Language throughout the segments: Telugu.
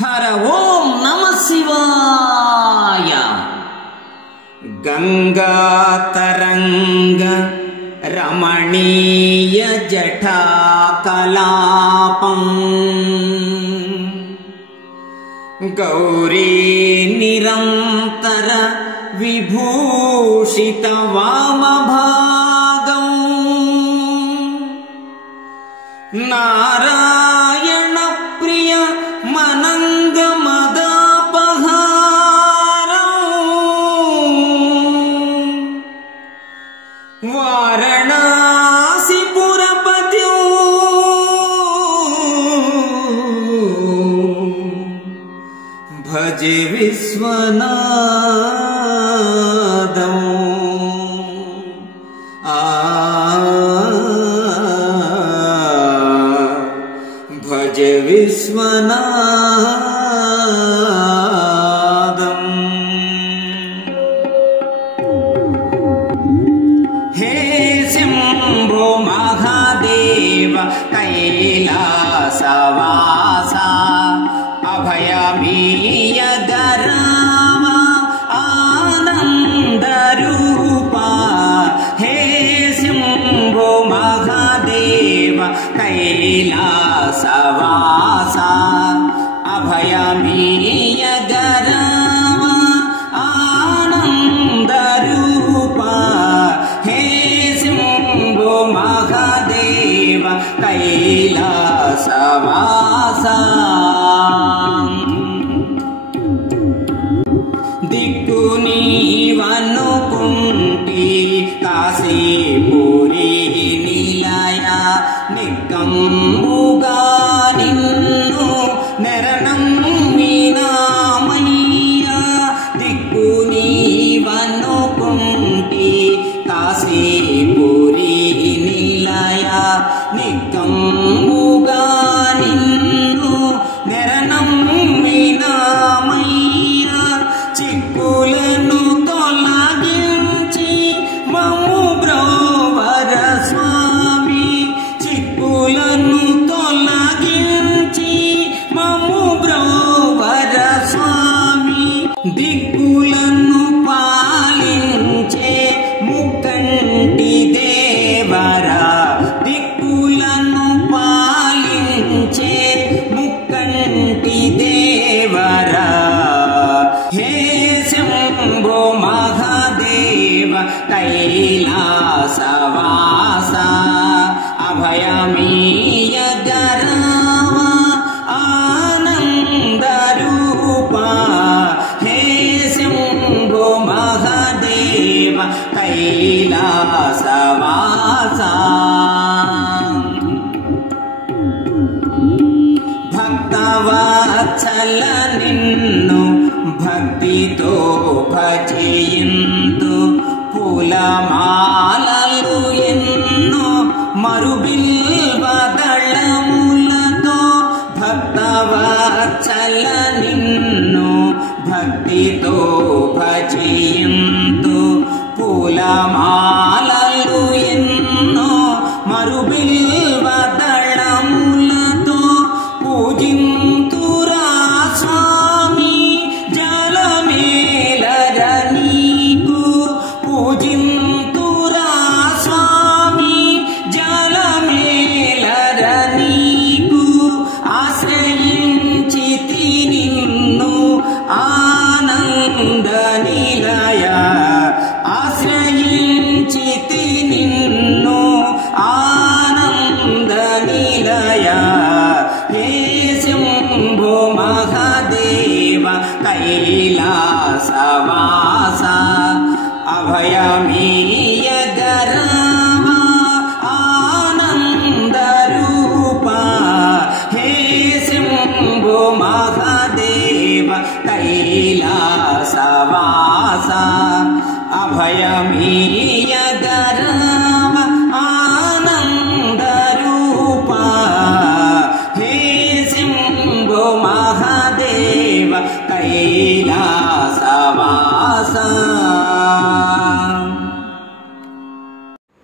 హర ఓం నమ శివాయ. గంగా తరంగ రమణీయ జఠా కలాపం గౌరీ నిరంతర విభూషిత వామభాగం నారాయణ ప్రియ మనంగ మదాపహారం వారణాసి పురపతి భజ విశ్వనాథం. భజ విశ్వనాథం. హే శంభో మహాదేవ కైలాసవాస అభయమీయగరామ ఆనందరూప. హే శంభో మహాదేవ కైలాసవాస అభయమీయగరామ ఆనందరూప. హే శంభో మహాదేవ కైలాసవాస. దిక్కు నీవనుకుంటి కాశీపురి నిలయ నికంబుగా నిన్ను నెరనమ్మినామయ్యా. దిక్కు నీవనుకుంటి కాశీపురి నిలయ నికంబుగా నిన్ను నెరనమ్మినామయ్యా. చిక్కులను తొలగించి మమ్ము బ్రోవర స్వామి. చిక్కులను తొలగించి మమ్ము బ్రోవర స్వామి. దిక్కులను పాలించే ముక్కంటి దేవరా. దిక్కులను పాలించే ముక్కంటి దేవరా. హే శంభో మహాదేవ కైలాసవాస అభయమీయగరామ ఆనందరూప. హే శంభో మహాదేవ కైలాసవాస. భక్తవత్సల నిన్ను భక్తితో భజయింతు పూలమాలలు ఎన్నో మరుబిల్వదళములతో. భక్తవత్సల నిన్ను భక్తితో భజయింతు పూలమాలలు ఎన్నో మరుబిల్వదళములతో. పూజింతురా స్వామి జలమేలర నీకు. పూజింతురా స్వామి జలమేలర నీకు. ఆశ్రయించితి నిన్ను ఆనంద నిలయ. ఆశ్రయించితి నిన్ను ఆనంద నిలయ. హే శంభో మహాదేవ కైలాసవాస అభయమీయగరామ ఆనందరూప. హే శంభో మహాదేవ కైలాసవాస అభయమీయగరామ ఆనందరూప. హే శంభో మహాదేవ కైలాసవాస.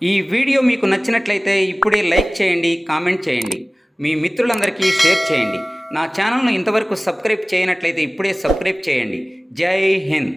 ఈ వీడియో మీకు నచ్చినట్లయితే ఇప్పుడే లైక్ చేయండి, కామెంట్ చేయండి, మీ మిత్రులందరికీ షేర్ చేయండి. నా ఛానల్ను ఇంతవరకు సబ్స్క్రైబ్ చేయనట్లయితే ఇప్పుడే సబ్స్క్రైబ్ చేయండి. జై హింద్.